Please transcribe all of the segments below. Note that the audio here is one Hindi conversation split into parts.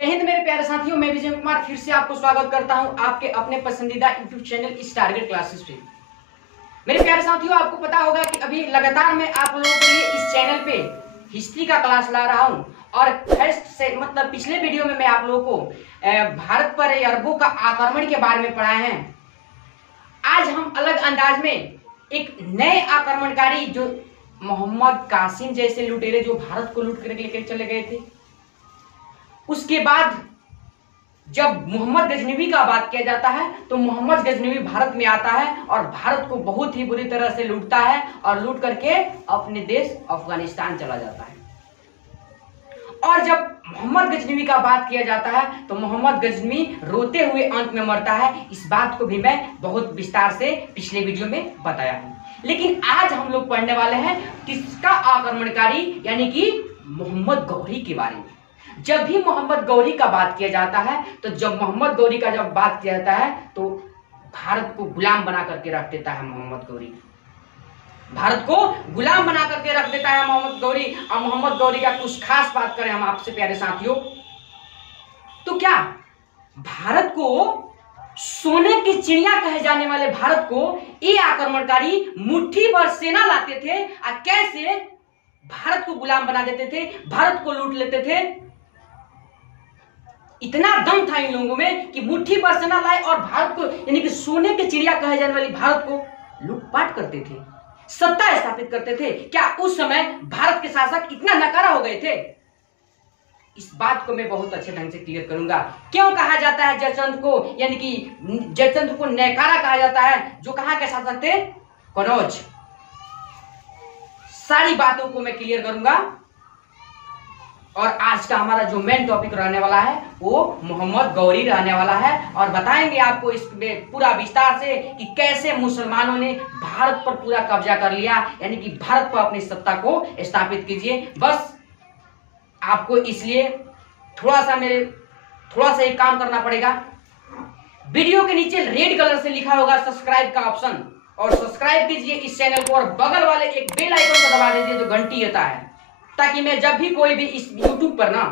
हिंद मेरे प्यारे साथियों, मैं विजय कुमार फिर से आपको स्वागत करता हूं आपके अपने पसंदीदा यूट्यूब चैनल इस टारगेट क्लासेस पे। मेरे प्यारे साथियों, आपको पता होगा कि अभी लगातार मैं आप लोगों के लिए इस चैनल पे हिस्ट्री का क्लास ला रहा हूं और फर्स्ट से मतलब पिछले वीडियो में मैं आप लोगों को भारत पर अरबों का आक्रमण के बारे में पढ़ाए हैं। आज हम अलग अंदाज में एक नए आक्रमणकारी जो मोहम्मद कासिम जैसे लुटेरे जो भारत को लूट कर लेकर चले गए थे, उसके बाद जब मोहम्मद गजनवी का बात किया जाता है तो मोहम्मद गजनवी भारत में आता है और भारत को बहुत ही बुरी तरह से लूटता है और लूट करके अपने देश अफगानिस्तान चला जाता है। और जब मोहम्मद गजनवी का बात किया जाता है तो मोहम्मद गजनवी रोते हुए अंत में मरता है। इस बात को भी मैं बहुत विस्तार से पिछले वीडियो में बताया हूं, लेकिन आज हम लोग पढ़ने वाले हैं किसका आक्रमणकारी यानी कि मोहम्मद गौरी के बारे में। जब भी मोहम्मद गौरी का बात किया जाता है तो जब मोहम्मद गौरी का जब बात किया जाता है तो भारत को गुलाम बना करके रख देता है मोहम्मद गौरी। भारत को गुलाम बना करके रख देता है मोहम्मद गौरी। और मोहम्मद गौरी का कुछ खास बात करें हम आपसे प्यारे साथियों, तो क्या भारत को सोने की चिड़िया कहे जाने वाले भारत को ये आक्रमणकारी मुट्ठी भर सेना लाते थे और कैसे भारत को गुलाम बना देते थे, भारत को लूट लेते थे। इतना दम था इन लोगों में कि मुट्ठी भर सेना लाए और भारत को यानी कि सोने की चिड़िया कहे जाने वाली भारत को लूटपाट करते थे, सत्ता स्थापित करते थे। क्या उस समय भारत के शासक इतना नकारा हो गए थे? इस बात को मैं बहुत अच्छे ढंग से क्लियर करूंगा। क्यों कहा जाता है जयचंद्र को यानी कि जयचंद्र को नकारा कहा जाता है, जो कहां के शासक थे? कनौज। सारी बातों को मैं क्लियर करूंगा और आज का हमारा जो मेन टॉपिक रहने वाला है वो मोहम्मद गौरी रहने वाला है और बताएंगे आपको इसमें पूरा विस्तार से कि कैसे मुसलमानों ने भारत पर पूरा कब्जा कर लिया, यानी कि भारत पर अपनी सत्ता को स्थापित कीजिए। बस आपको इसलिए थोड़ा सा एक काम करना पड़ेगा। वीडियो के नीचे रेड कलर से लिखा होगा सब्सक्राइब का ऑप्शन, और सब्सक्राइब कीजिए इस चैनल को और बगल वाले एक बेल आइकन को दबा दीजिए जो घंटी आता है, ताकि मैं जब भी कोई भी इस YouTube पर ना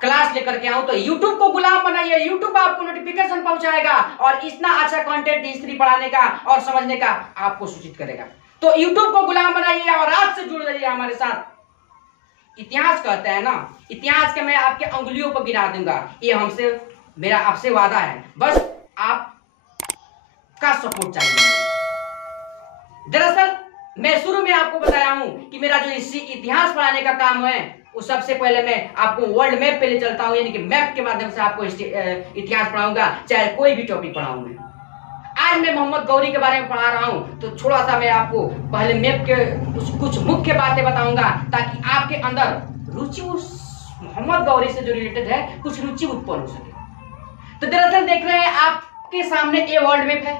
क्लास लेकर के आऊं तो YouTube को गुलाम बनाइए। YouTube आपको नोटिफिकेशन पहुंचाएगा और इतना अच्छा कंटेंट हिस्ट्री पढ़ाने का और समझने का आपको सूचित करेगा। तो YouTube को गुलाम बनाइए और आज से जुड़ जाइए हमारे साथ। इतिहास कहते हैं ना, इतिहास के मैं आपके अंगुलियों पर गिना दूंगा, ये मेरा आपसे वादा है। बस आपका सपोर्ट चाहिए। दरअसल मैं शुरू में आपको बताया हूं कि मेरा जो इतिहास पढ़ाने का काम है वो सबसे पहले मैं आपको वर्ल्ड मैप पे ले चलता हूं, यानी कि मैप के माध्यम से आपको इतिहास पढ़ाऊंगा, चाहे कोई भी टॉपिक पढ़ाऊंगा। आज मैं मोहम्मद गौरी के बारे में पढ़ा रहा हूं तो थोड़ा सा मैं आपको पहले मैप के कुछ मुख्य बातें बताऊंगा ताकि आपके अंदर रुचि उस मोहम्मद गौरी से जो रिलेटेड है कुछ रुचि उत्पन्न हो सके। तो दरअसल देख रहे हैं आपके सामने ये वर्ल्ड मैप है,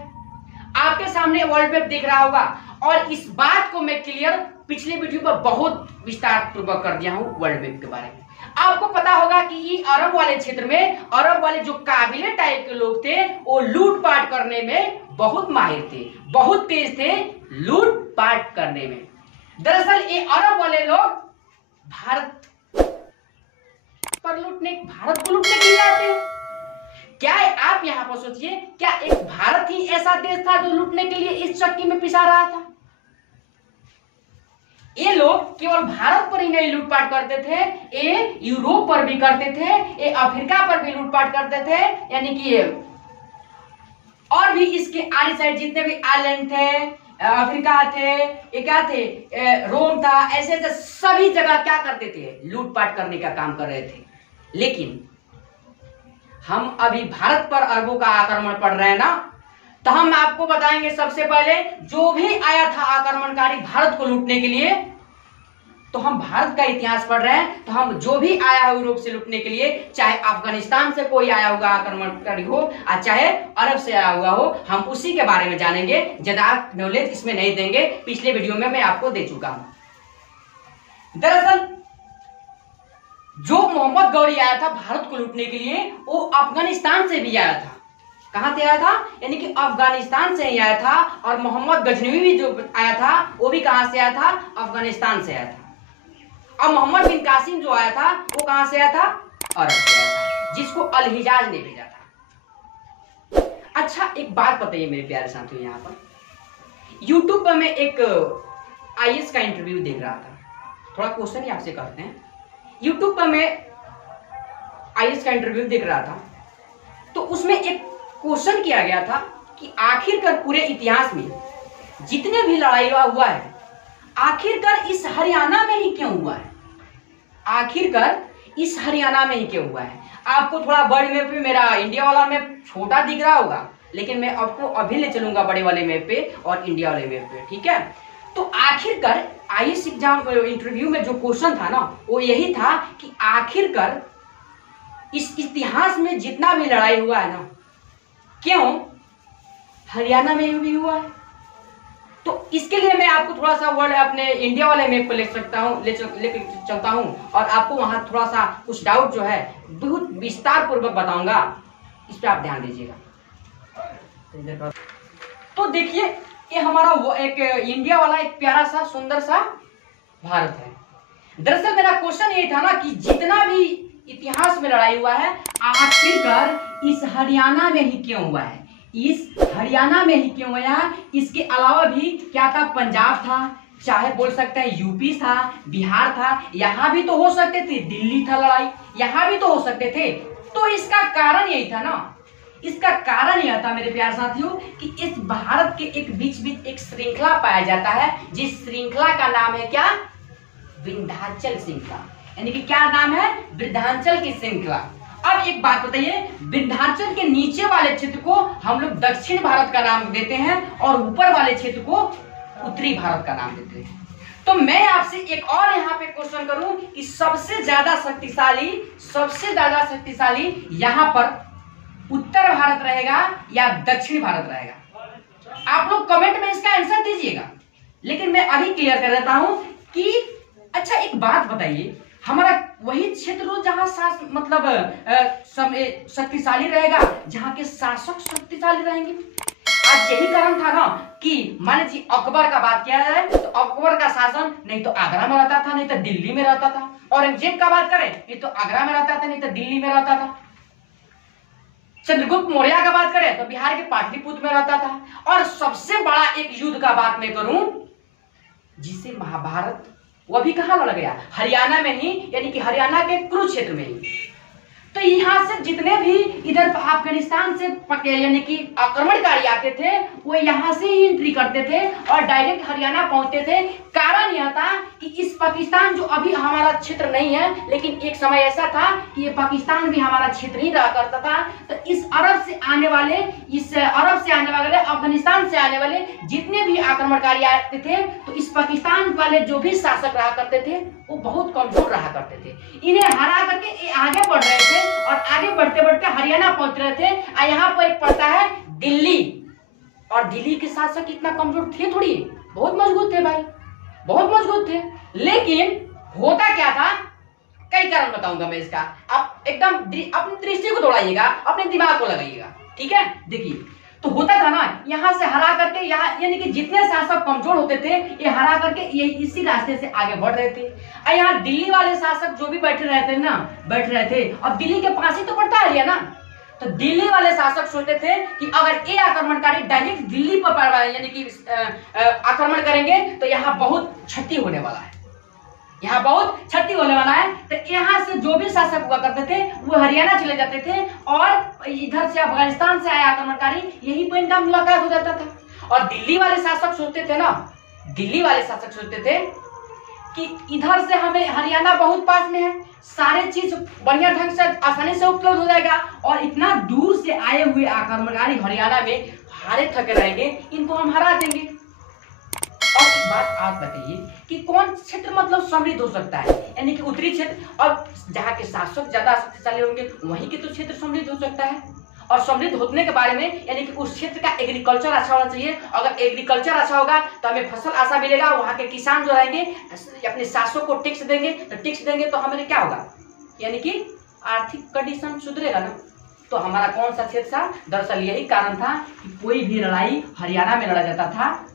आपके सामने वर्ल्ड मैप दिख रहा होगा और इस बात को मैं क्लियर पिछले वीडियो पर बहुत विस्तार पूर्वक कर दिया हूं वर्ल्ड मैप के बारे में। आपको पता होगा कि ये अरब वाले क्षेत्र में अरब वाले जो काबिले टाइप के लोग थे वो लूटपाट करने में बहुत माहिर थे, बहुत तेज थे लूटपाट करने में। दरअसल ये अरब वाले लोग भारत को लूटने के लिए आते हैं। क्या आप यहां पर सोचिए, क्या एक भारत ही ऐसा देश था जो लूटने के लिए इस चक्की में पिसा रहा था? ये लोग केवल भारत पर ही नहीं लूटपाट करते थे, ये यूरोप पर भी करते थे, ये अफ्रीका पर भी लूटपाट करते थे, यानी कि और भी इसके आगे साइड जितने भी आइलैंड थे, अफ्रीका थे, ये क्या थे, रोम था, ऐसे सभी जगह क्या करते थे? लूटपाट करने का काम कर रहे थे। लेकिन हम अभी भारत पर अरबों का आक्रमण पढ़ रहे हैं ना, तो हम आपको बताएंगे सबसे पहले जो भी आया था आक्रमणकारी भारत को लूटने के लिए, तो हम भारत का इतिहास पढ़ रहे हैं तो हम जो भी आया है यूरोप से लूटने के लिए, चाहे अफगानिस्तान से कोई आया होगा आक्रमणकारी हो और चाहे अरब से आया हुआ हो, हम उसी के बारे में जानेंगे। ज्यादा नॉलेज इसमें नहीं देंगे, पिछले वीडियो में मैं आपको दे चुका हूं। दरअसल जो मोहम्मद गौरी आया था भारत को लूटने के लिए वो अफगानिस्तान से भी आया था। कहां से आया था? यानी कि अफगानिस्तान से ही आया था। और मोहम्मद गजनवी भी जो आया था वो भी कहां से आया था? अफगानिस्तान से आया था। और मोहम्मद बिन कासिम जो आया था वो कहां से आया था? अरब से आया था, जिसको अल-हिजाज ने भेजा था। अच्छा एक बात बताइए मेरे प्यारे साथियों, यहाँ पर यूट्यूब पर मैं एक आईएएस का इंटरव्यू देख रहा था। थोड़ा क्वेश्चन ही आपसे करते हैं। यूट्यूब पर मैं आईएएस का इंटरव्यू देख रहा था, तो उसमें एक क्वेश्चन किया गया था कि आखिरकार पूरे इतिहास में जितने भी लड़ाई हुआ है, आखिरकार इस हरियाणा में ही क्यों हुआ है? आखिरकार इस हरियाणा में ही क्यों हुआ है? आपको थोड़ा वर्ल्ड मैप पे मेरा इंडिया वाला मैप छोटा दिख रहा होगा, लेकिन मैं आपको अभी ले चलूंगा बड़े वाले मैप पे और इंडिया वाले मैप पे, ठीक है? तो आखिरकार आईएएस एग्जाम इंटरव्यू में जो क्वेश्चन था ना, वो यही था कि आखिरकार इस इतिहास में जितना भी लड़ाई हुआ है ना, क्यों हरियाणा में भी हुआ है? तो इसके लिए मैं आपको थोड़ा सा वर्ल्ड अपने इंडिया वाले मैप को ले सकता हूँ, लेकर चलता हूँ और आपको वहां थोड़ा सा कुछ डाउट जो है बहुत विस्तार पूर्वक बताऊंगा। इस पे आप ध्यान दीजिएगा। तो देखिए, ये हमारा वो एक इंडिया वाला एक प्यारा सा सुंदर सा भारत है। दरअसल मेरा क्वेश्चन ये था ना कि जितना भी इतिहास में लड़ाई हुआ है, आखिरकार इस हरियाणा में ही क्यों हुआ है? इस हरियाणा में ही क्यों हुआ? इसके अलावा भी क्या था? पंजाब था, चाहे बोल सकते हैं यूपी था, बिहार था, यहाँ भी तो हो सकते थे, दिल्ली था लड़ाई, यहाँ भी तो हो सकते थे। तो इसका कारण यही था ना, इसका कारण यह था मेरे प्यारे साथियों कि इस भारत के एक बीच बीच एक श्रृंखला पाया जाता है, जिस श्रृंखला का नाम है क्या? विंध्याचल श्रृंखला। यानी कि क्या नाम है? विंध्याचल की श्रृंखला। अब एक बात बताइए, विंध्याचल के नीचे वाले क्षेत्र को हम लोग दक्षिण भारत का नाम देते हैं और ऊपर वाले क्षेत्र को उत्तरी भारत का नाम देते हैं। तो मैं आपसे एक और यहाँ पे क्वेश्चन करूं कि सबसे ज्यादा शक्तिशाली यहाँ पर उत्तर भारत रहेगा या दक्षिण भारत रहेगा? आप लोग कमेंट में इसका आंसर दीजिएगा। लेकिन मैं अभी क्लियर कर देता हूं कि अच्छा एक बात बताइए, हमारा वही क्षेत्र जहां मतलब शक्तिशाली रहेगा जहां के शासक शक्तिशाली रहेंगे। आज यही कारण था ना कि मान लीजिए अकबर का बात किया जाए तो अकबर का शासन नहीं तो आगरा में रहता था, नहीं तो दिल्ली में रहता था। औरंगजेब का बात करें, नहीं तो आगरा में रहता था, नहीं तो दिल्ली में रहता था। चंद्रगुप्त मौर्य का बात करें तो बिहार के पाटलिपुत्र में रहता था। और सबसे बड़ा एक युद्ध का बात मैं करूं, जिसे महाभारत, वो भी कहां लड़ गया? हरियाणा में ही, यानी कि हरियाणा के कुरुक्षेत्र में ही। तो यहाँ से जितने भी इधर अफगानिस्तान से यानी कि आक्रमणकारी आते थे, वो यहाँ से ही एंट्री करते थे और डायरेक्ट हरियाणा पहुंचते थे। कारण यह था कि इस पाकिस्तान जो अभी हमारा क्षेत्र नहीं है, लेकिन एक समय ऐसा था कि ये पाकिस्तान भी हमारा क्षेत्र ही रहा करता था। तो इस अरब से आने वाले अफगानिस्तान से आने वाले जितने भी आक्रमणकारी आते थे, तो इस पाकिस्तान वाले जो भी शासक रहा करते थे वो बहुत कमजोर रहा करते थे। इन्हें हरा करके ये आगे बढ़ रहे थे और आगे बढ़ते बढ़ते हरियाणा पहुंच रहे थे। और यहाँ पर एक पड़ता है दिल्ली, और दिल्ली के शासक इतना कमजोर थे थोड़ी, बहुत मजबूत थे भाई, बहुत मजबूत थे। लेकिन होता क्या था, कई कारण बताऊंगा मैं इसका। आप एकदम अपनी दृष्टि को दौड़ाइएगा, अपने दिमाग को लगाइएगा, ठीक है? देखिए, तो होता था ना, यहाँ से हरा करके यहाँ, यानी कि जितने शासक कमजोर होते थे ये हरा करके ये इसी रास्ते से आगे बढ़ रहे थे। और यहाँ दिल्ली वाले शासक जो भी बैठ रहे थे, अब दिल्ली के पास ही तो पड़ता है ना। तो दिल्ली वाले शासक सोचते थे कि अगर ये आक्रमणकारी डायरेक्ट दिल्ली पर यानी कि आक्रमण करेंगे तो यहाँ बहुत क्षति होने वाला है, तो यहाँ से जो भी शासक हुआ करते थे वो हरियाणा चले जाते थे और इधर से अफगानिस्तान से आए आक्रमणकारी यही पर इनका मुलाकात हो जाता था। और दिल्ली वाले शासक सोचते थे कि इधर से हमें हरियाणा बहुत पास में है, सारे चीज बढ़िया ढंग से आसानी से उपलब्ध हो जाएगा, और इतना दूर से आए हुए आक्रमणकारी हरियाणा में हारे थके रहेंगे, इनको हम हरा देंगे। और एक बात आप बताइए कि कौन क्षेत्र मतलब समृद्ध हो सकता है? यानी कि उत्तरी क्षेत्र, और जहाँ के शासक ज्यादा शक्तिशाली होंगे वहीं के तो क्षेत्र समृद्ध हो सकता है। और समृद्ध होने के बारे में यानी कि उस क्षेत्र का एग्रीकल्चर अच्छा होना चाहिए। अगर एग्रीकल्चर अच्छा होगा तो हमें फसल अच्छा मिलेगा, वहाँ के किसान जो रहेंगे अपने शासक को टैक्स देंगे तो हमें क्या होगा, यानी कि आर्थिक कंडीशन सुधरेगा ना। तो हमारा कौन सा क्षेत्र था? दरअसल यही कारण था कि कोई भी लड़ाई हरियाणा में लड़ा जाता था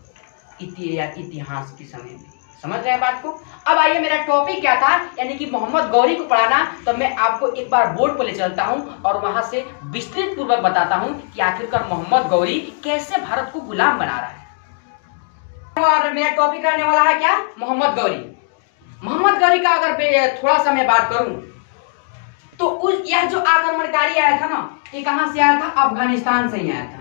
इतिहास के समय में। समझ रहे हैं बात को। अब आइए, मेरा टॉपिक क्या था, यानी कि मोहम्मद गौरी को पढ़ाना। तो मैं आपको एक बार बोर्ड पर ले चलता हूं और वहां से विस्तृत पूर्वक बताता हूं कि आखिरकार मोहम्मद गौरी कैसे भारत को गुलाम बना रहा है। और मेरा टॉपिक रहने वाला है क्या, मोहम्मद गौरी। मोहम्मद गौरी का अगर थोड़ा सा मैं बात करूं तो यह जो आक्रमणकारी आया था ना, ये कहां से आया था, अफगानिस्तान से ही आया था।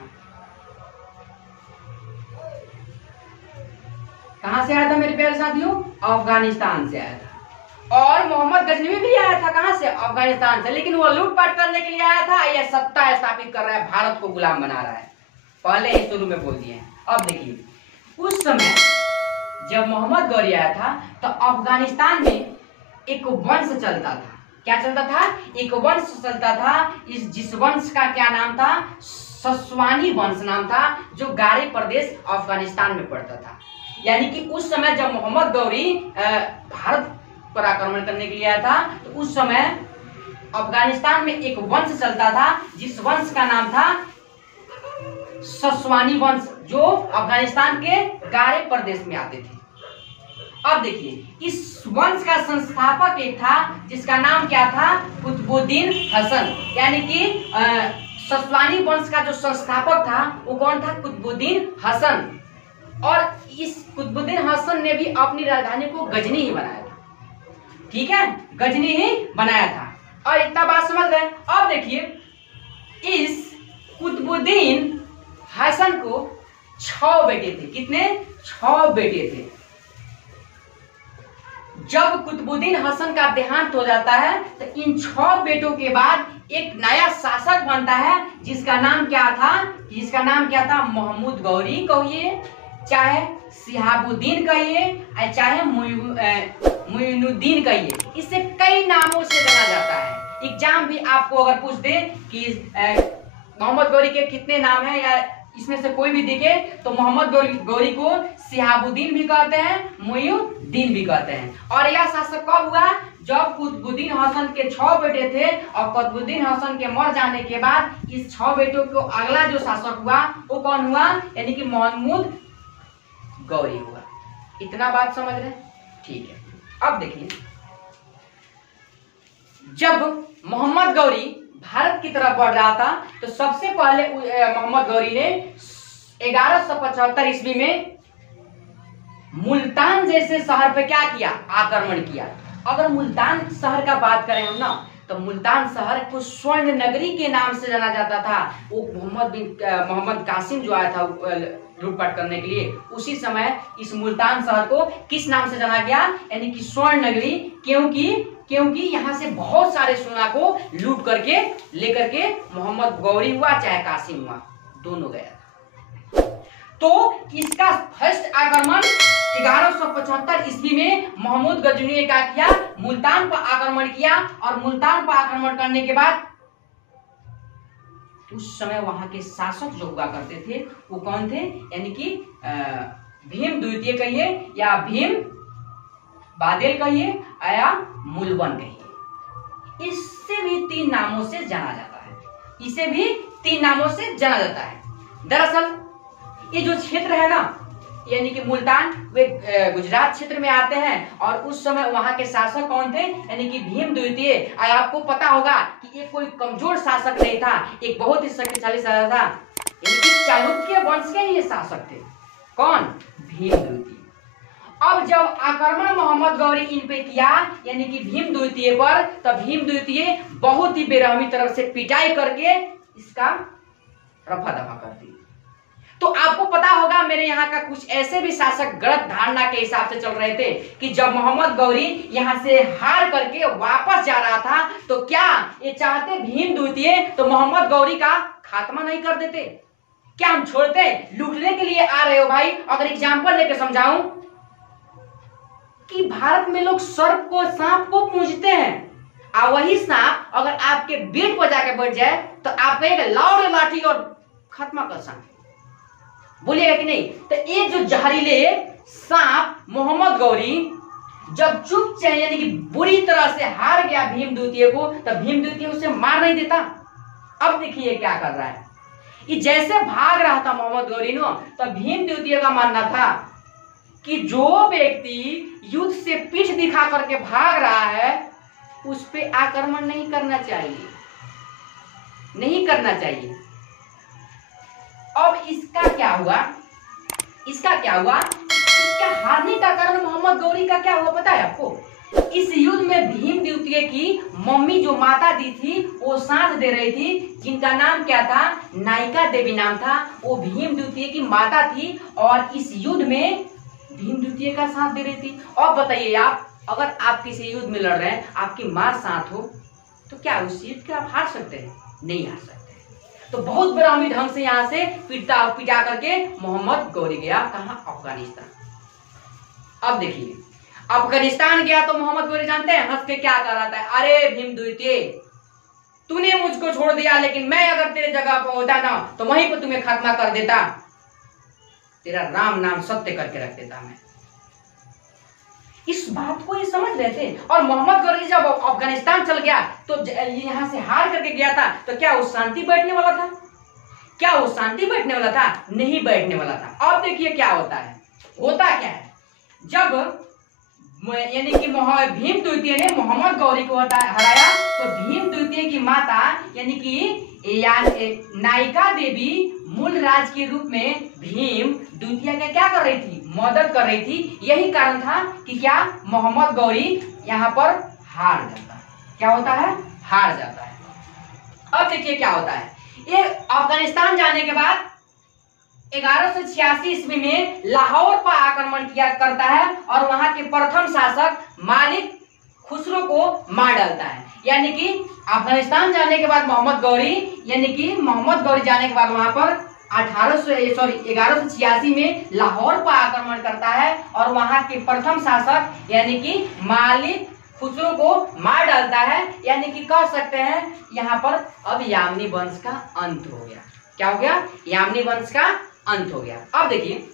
कहां से आया था मेरे प्यारे साथियों, अफगानिस्तान से आया था। और मोहम्मद गजनवी भी आया था कहां से, अफगानिस्तान से, लेकिन वो लूटपाट करने के लिए आया था या सत्ता स्थापित कर रहा है, भारत को गुलाम बना रहा है, पहले ही शुरू में बोल दिए। अब देखिए, उस समय जब मोहम्मद गौरी आया था तो अफगानिस्तान में एक वंश चलता था। क्या चलता था, एक वंश चलता था। जिस वंश का क्या नाम था, सस्वानी वंश नाम था, जो गारे प्रदेश अफगानिस्तान में पड़ता था। यानी कि उस समय जब मोहम्मद गौरी भारत पर आक्रमण करने के लिए आया था तो उस समय अफगानिस्तान में एक वंश चलता था, जिस वंश का नाम था सस्वानी वंश, जो अफगानिस्तान के गारे प्रदेश में आते थे। अब देखिए, इस वंश का संस्थापक एक था जिसका नाम क्या था, कुतुबुद्दीन हसन। यानी कि सस्वानी वंश का जो संस्थापक था वो कौन था, कुतुबुद्दीन हसन। और इस कुतुबुद्दीन हसन ने भी अपनी राजधानी को गजनी ही बनाया था। ठीक है, गजनी ही बनाया था। और इतना बात समझ गए। अब देखिए, इस कुतुबुद्दीन हसन को 6 बेटे थे। कितने, 6 बेटे थे। जब कुतुबुद्दीन हसन का देहांत हो जाता है तो इन 6 बेटों के बाद एक नया शासक बनता है जिसका नाम क्या था, महमूद गौरी कहिए, चाहे शिहाबुद्दीन कहिए, चाहे मुइनुद्दीन कहिए, इसे कई नामों से जाना जाता है। एग्जाम भी आपको अगर पूछ दे कि मोहम्मद गौरी के कितने नाम हैं या इसमें से कोई भी दिखे तो मोहम्मद गौरी को शिहाबुद्दीन भी कहते हैं, मुइनुद्दीन भी कहते हैं। और यह शासक कब हुआ, जब कुतुबुद्दीन हसन के 6 बेटे थे और कुतुबुद्दीन हसन के मर जाने के बाद इस 6 बेटों को अगला जो शासक हुआ वो कौन हुआ, यानी कि महमूद गौरी हुआ। इतना बात समझ रहे हैं, ठीक है। अब देखिए, जब मोहम्मद गौरी भारत की तरफ बढ़ रहा था तो सबसे पहले मोहम्मद गौरी ने 1175 ईस्वी में मुल्तान जैसे शहर पे क्या किया, आक्रमण किया। अगर मुल्तान शहर का बात करें हम ना, तो मुल्तान शहर को स्वर्ण नगरी के नाम से जाना जाता था। वो मोहम्मद कासिम जो आया था लूटपाट करने के लिए, उसी समय इस मुल्तान शहर को किस नाम से जाना गया, यानी कि स्वर्ण नगरी। क्योंकि यहाँ से बहुत सारे सोना को लूट करके लेकर के मोहम्मद गौरी हुआ चाहे कासिम हुआ, दोनों गया। तो इसका फर्स्ट आक्रमण 1175 ईस्वी में महमूद गजनी ने क्या किया, मुल्तान पर आक्रमण किया। और मुल्तान पर आक्रमण करने के बाद उस समय वहां के शासक जो हुआ करते थे वो कौन थे, यानी कि भीम द्वितीय कहिए या भीम बादेल कहिए या मुलबन कहिए, इससे भी 3 नामों से जाना जाता है। इसे भी 3 नामों से जाना जाता है। दरअसल ये जो क्षेत्र है ना, यानी कि मुल्तान, वे गुजरात क्षेत्र में आते हैं। और उस समय वहां के शासक कौन थे, यानी कि भीम द्वितीय। आपको पता होगा कि ये कोई कमजोर शासक नहीं था, एक बहुत ही शक्तिशाली शासक था, यानी कि चालुक्य वंश के ये शासक थे। कौन, भीम द्वितीय। अब जब आक्रमण मोहम्मद गौरी इन पे किया, यानी कि भीम द्वितीय पर, तब भीम द्वितीय बहुत ही बेरहमी तरफ से पिटाई करके इसका रफा दफा कर दी। तो आपको पता होगा मेरे यहाँ का कुछ ऐसे भी शासक गलत धारणा के हिसाब से चल रहे थे कि जब मोहम्मद गौरी यहाँ से हार करके वापस जा रहा था तो क्या ये चाहते भीम द्वितीय तो मोहम्मद गौरी का खात्मा नहीं कर देते, क्या हम छोड़ते, लूटने के लिए आ रहे हो भाई। अगर एग्जाम्पल लेके समझाऊं कि भारत में लोग सर्प को, सांप को पूजते हैं, और वही सांप अगर आपके बेड पर जाके बैठ जाए तो आप कहेंगे लाओ रे लाठी और खत्मा कर सांप, बोलिएगा कि नहीं। तो ये जो जहरीले सांप मोहम्मद गौरी जब चुपचाप यानी कि बुरी तरह से हार गया भीम द्वितीय को, तब भीम द्वितीय उसे मार नहीं देता। अब देखिए क्या कर रहा है, ये जैसे भाग रहा था मोहम्मद गौरी नो, तब भीम द्वितीय का मानना था कि जो व्यक्ति युद्ध से पीठ दिखा करके भाग रहा है उस पे आक्रमण नहीं करना चाहिए, नहीं करना चाहिए। अब इसका क्या हुआ, इसका हारने का कारण मोहम्मद गौरी का क्या हुआ पता है आपको? इस युद्ध में भीम द्वितीय की मम्मी जो माता दी थी वो साथ दे रही थी, जिनका नाम क्या था, नायिका देवी नाम था। वो भीम द्वितीय की माता थी और इस युद्ध में भीम द्वितीय का साथ दे रही थी। अब बताइए आप, अगर आप किसी युद्ध में लड़ रहे हैं, आपकी मां साथ हो, तो क्या उस युद्ध के आप हार सकते हैं? नहीं हार सकते। तो बहुत बेरहमी ढंग से यहाँ से पिटा करके मोहम्मद गौरी गया कहाँ, अफगानिस्तान। अब देखिए अफगानिस्तान गया तो मोहम्मद गौरी जानते हैं हंस के क्या कर रहा था, अरे भीम द्वितीय तूने मुझको छोड़ दिया, लेकिन मैं अगर तेरे जगह पर होता ना तो वहीं पर तुम्हें खत्मा कर देता, तेरा राम नाम सत्य करके रख देता मैं। इस बात को ये समझ रहे थे। और मोहम्मद गौरी जब अफगानिस्तान चल गया तो यहाँ से हार करके गया था, तो क्या वो शांति बैठने वाला था? क्या वो शांति बैठने वाला था? नहीं बैठने वाला था। अब देखिए क्या होता है, होता क्या है, जब यानी कि भीम द्वितीय ने मोहम्मद गौरी को हराया तो भीम द्वितीय की माता यानी कि नायिका देवी मूल राज के रूप में भीम द्वितीय का क्या कर रही थी, मदद कर रही थी। यही कारण था कि क्या मोहम्मद गौरी यहाँ पर हार जाता है। क्या होता है? हार जाता है। अब देखिए क्या होता है, ये अफगानिस्तान जाने के बाद 1186 ईस्वी में लाहौर पर आक्रमण करता है और वहां के प्रथम शासक मालिक खुसरो को मार डालता है। यानी कि अफगानिस्तान जाने के बाद मोहम्मद गौरी जाने के बाद वहां पर 1186 में लाहौर पर आक्रमण करता है और वहां के प्रथम शासक यानी कि मालिक खुसरो को मार डालता है। यानी कि कह सकते हैं यहाँ पर अब यामनी वंश का अंत हो गया। क्या हो गया? यामनी वंश का अंत हो गया। अब देखिए,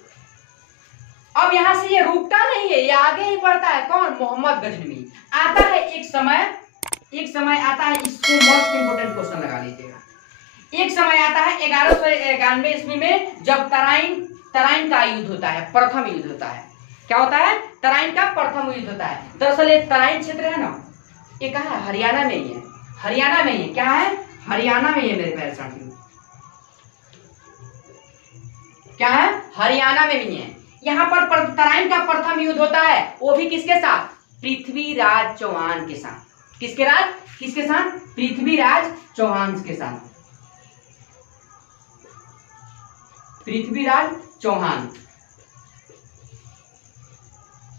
अब यहां से ये रुकता नहीं है, ये आगे ही बढ़ता है। कौन? मोहम्मद गजनवी। आता है एक समय आता है, इसको मोस्ट इंपोर्टेंट क्वेश्चन लगा लीजिएगा। एक समय आता है 1191 ईस्वी में जब तराइन का युद्ध होता है, प्रथम युद्ध होता है। क्या होता है? तराइन का प्रथम युद्ध होता है। दरअसल ये तराइन क्षेत्र है ना, ये कहाँ है? हरियाणा में ही है। हरियाणा में ही क्या है? हरियाणा में ही है मेरे प्यारे साथियों। क्या है? हरियाणा में भी है। यहाँ पर तराइन का प्रथम युद्ध होता है, वो भी किसके साथ? पृथ्वीराज चौहान के साथ। किसके साथ? पृथ्वीराज चौहान के साथ। पृथ्वीराज चौहान।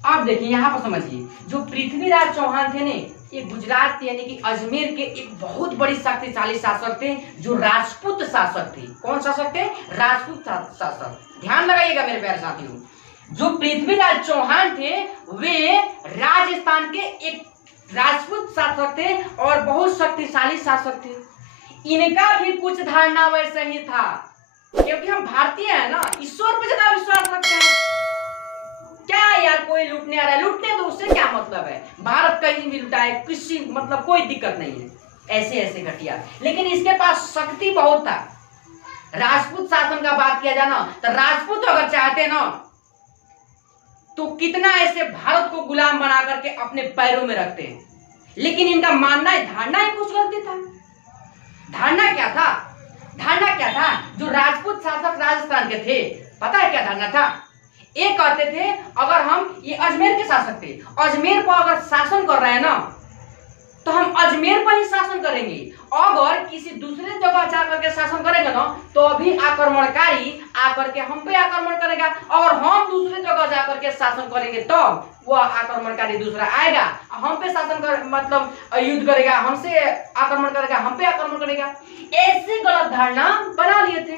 आप देखिए यहाँ पर समझिए, जो पृथ्वीराज चौहान थे ने, ये गुजरात यानी कि अजमेर के एक बहुत बड़ी शक्तिशाली शासक थे, जो राजपूत शासक थे। कौन शासक थे? राजपूत शासक। ध्यान लगाइएगा मेरे प्यारे साथियों, जो पृथ्वीराज चौहान थे वे राजस्थान के एक राजपूत शासक थे और बहुत शक्तिशाली शासक थे। इनका भी कुछ धारणा वैसे ही था, क्योंकि हम भारतीय हैं ना, ईश्वर पर ज्यादा विश्वास रखते हैं। क्या यार, कोई लूटने आ रहा है, लूटने तो उससे क्या मतलब है, भारत कहीं भी लुटाए, किसी मतलब कोई दिक्कत नहीं है। ऐसे घटिया, लेकिन इसके पास शक्ति बहुत था। राजपूत शासन का बात किया जाए ना, तो राजपूत अगर चाहते ना तो कितना ऐसे भारत को गुलाम बना करके अपने पैरों में रखते हैं। लेकिन इनका मानना है, धारणा ही कुछ गलती था। धारणा क्या था? जो राजपूत शासक राजस्थान के थे, पता है क्या धारणा था? ये कहते थे अगर हम, ये अजमेर के शासक थे, अजमेर पर अगर शासन कर रहे हैं ना तो हम अजमेर पर ही शासन करेंगे। अगर किसी दूसरे जगह जाकर के शासन करेंगे ना तो अभी आक्रमणकारी आकर के हम पे आक्रमण करेगा। अगर हम दूसरे जगह जाकर के शासन करेंगे तो वह आक्रमणकारी दूसरा आएगा, हम पे शासन कर मतलब युद्ध करेगा, हमसे आक्रमण करेगा, हम पे आक्रमण करेगा। ऐसी गलत धारणा बना लिए थे।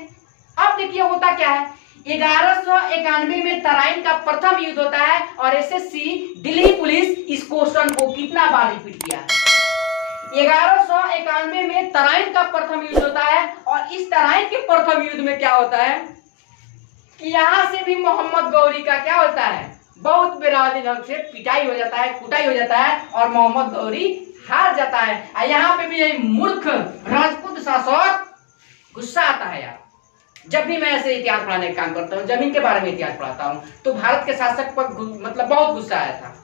अब देखिए होता क्या है, 1191 में तराइन का प्रथम युद्ध होता है और एसएससी दिल्ली पुलिस इस क्वेश्चन को कितना बार रिपीट किया? 1191 में तराइन का प्रथम युद्ध होता है और इस तराइन के प्रथम युद्ध में क्या होता है कि यहां से भी मोहम्मद गौरी का क्या होता है, बहुत बेरहमी ढंग से पिटाई हो जाता है, कुटाई हो जाता है और मोहम्मद गौरी हार जाता है। यहाँ पे भी यही मूर्ख राजपूत शासक गुस्सा आता है यार, जब भी मैं ऐसे इतिहास पढ़ाने का काम करता हूँ, जमीन के बारे में इतिहास पढ़ाता हूँ, तो भारत के शासक पर मतलब बहुत गुस्सा आया था।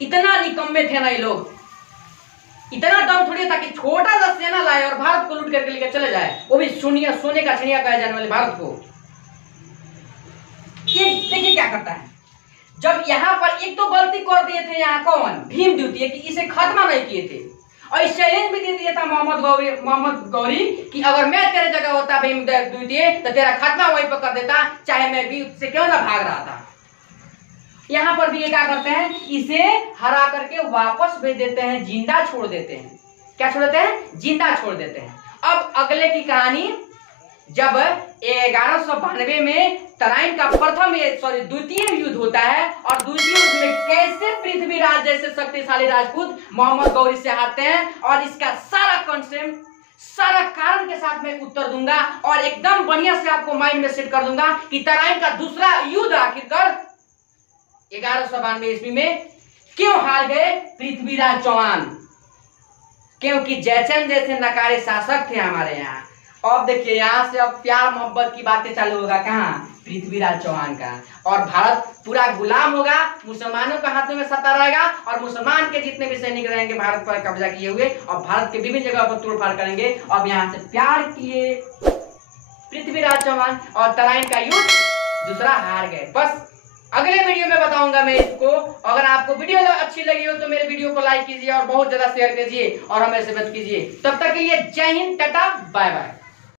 इतना निकम्मे थे ना ये लोग, इतना दम थोड़ी था कि छोटा सा सेना लाए और भारत को लूट करके लेकर चले जाए, वो भी सोने का चिड़िया कहे जाने वाले भारत को। ये देखिए क्या करता है, जब यहाँ पर एक तो गलती कर दिए थे यहाँ कौन, भीम द्वितीय, कि इसे खत्मा नहीं किए थे, और चैलेंज भी दे दिया था मोहम्मद गौरी कि अगर मैं तेरे जगह होता भीम द्वितीय तो तेरा खात्मा वहीं पर कर देता, चाहे मैं भी उससे क्यों ना भाग रहा था। यहाँ पर भी ये क्या करते हैं, इसे हरा करके वापस भेज देते हैं, जिंदा छोड़ देते हैं। क्या छोड़ देते हैं, जिंदा छोड़ देते हैं। अब अगले की कहानी, जब 1192 में तराइन का द्वितीय युद्ध होता है, और द्वितीय युद्ध में कैसे पृथ्वीराज जैसे शक्तिशाली राजपूत मोहम्मद गौरी से हारते हैं, और इसका सारा कॉन्सेप्ट सारा कारण के साथ मैं उत्तर दूंगा, और एकदम बढ़िया से आपको माइंड में सेट कर दूंगा कि तराइन का दूसरा युद्ध आखिरकार 1192 ईस्वी में क्यों हार गए पृथ्वीराज चौहान, क्योंकि जयचंद जैसे नकारे शासक थे हमारे यहाँ। अब देखिए यहाँ से अब प्यार मोहब्बत की बातें चालू होगा, कहाँ, पृथ्वीराज चौहान का, और भारत पूरा गुलाम होगा, मुसलमानों के हाथों में सत्ता रहेगा, और मुसलमान के जितने भी सैनिक रहेंगे भारत पर कब्जा किए हुए, और भारत के विभिन्न जगह पर तोड़फाड़ करेंगे। अब यहाँ से प्यार किए पृथ्वीराज चौहान, और तराइन का युद्ध दूसरा हार गए। बस अगले वीडियो में बताऊंगा मैं इसको। अगर आपको वीडियो अच्छी लगी हो तो मेरे वीडियो को लाइक कीजिए और बहुत ज्यादा शेयर कीजिए, और हमें से मत कीजिए। तब तक के लिए जय हिंद, टाटा, बाय बाय।